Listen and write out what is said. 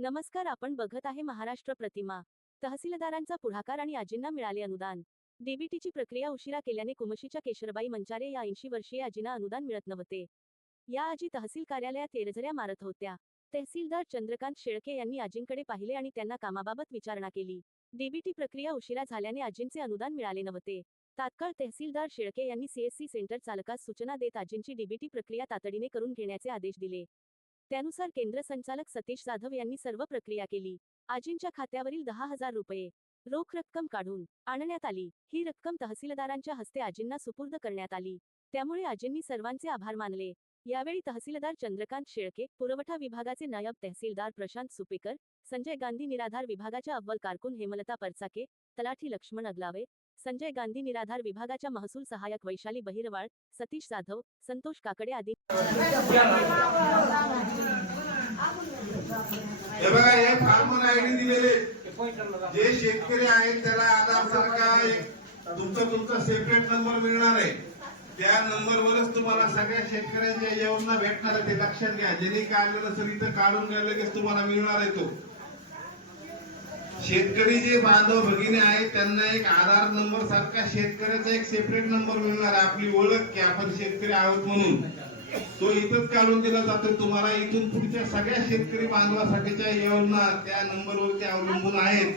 नमस्कार आपण बघत आहे महाराष्ट्र प्रतिमा. तहसीलदारांचा पुढाकार आणि आजींना मिळाले अनुदान. डीबीटीची प्रक्रिया उशिरा केल्याने कुमशीच्या केशरबाई मंचारे या ऐंशी वर्षीय आजींना अनुदान मिळत नव्हते. या आजी तहसील कार्यालयात तेरझऱ्या मारत होत्या. तहसीलदार चंद्रकांत शेळके यांनी आजींकडे पाहिले आणि त्यांना कामाबाबत विचारणा केली. डीबीटी प्रक्रिया उशिरा झाल्याने आजींचे अनुदान मिळाले नव्हते. तात्काळ तहसीलदार शेळके यांनी सीएससी सेंटर चालकास सूचना देत आजींची डीबीटी प्रक्रिया तातडीने करून घेण्याचे आदेश दिले. त्यानुसार केंद्र संचालक सतीश जाधव यांनी सर्व प्रक्रिया केली. आजींच्या खात्यावरील दहा हजार रुपये रोख रक्कम काढून आणण्यात आली. ही रक्कम तहसीलदारांच्या हस्ते आजींना सुपूर्द करण्यात आली. त्यामुळे आजींनी सर्वांचे आभार मानले. यावेळी तहसीलदार चंद्रकांत शेळके पुरवठा विभागाचे नायब तहसीलदार प्रशांत सुपेकर संजय गांधी निराधार विभागाच्या अव्वल कारकून हेमलता परचाके तलाठी लक्ष्मण अगलावे संजय गांधी निराधार विभागाच्या महसूल सहाय्यक वैशाली बहिरवाळ सतीश जाधव संतोष काकडे आदी हे फार्मर आयडी दिलेले. जे शेतकरी आहेत त्याला आधार सारखा तुमचा तुमचा सेपरेट नंबर मिळणार आहे. त्या नंबरवरच तुम्हाला सगळ्या शेतकऱ्यांच्या योजना भेटणार आहे ते लक्षात घ्या. ज्यांनी काढलं नसेल इथं काढून घ्या लगेच तुम्हाला मिळणार आहे तो. शेतकरी जे बांधव भगिनी आहेत त्यांना एक आधार नंबर सारखा शेतकऱ्याचा एक सेपरेट नंबर मिळणार आहे. आपली ओळख की आपण शेतकरी आहोत म्हणून. तो इथंच काढून दिला जातो. तुम्हाला इथून पुढच्या सगळ्या शेतकरी बांधवासाठीच्या योजना त्या नंबरवरती अवलंबून आहेत.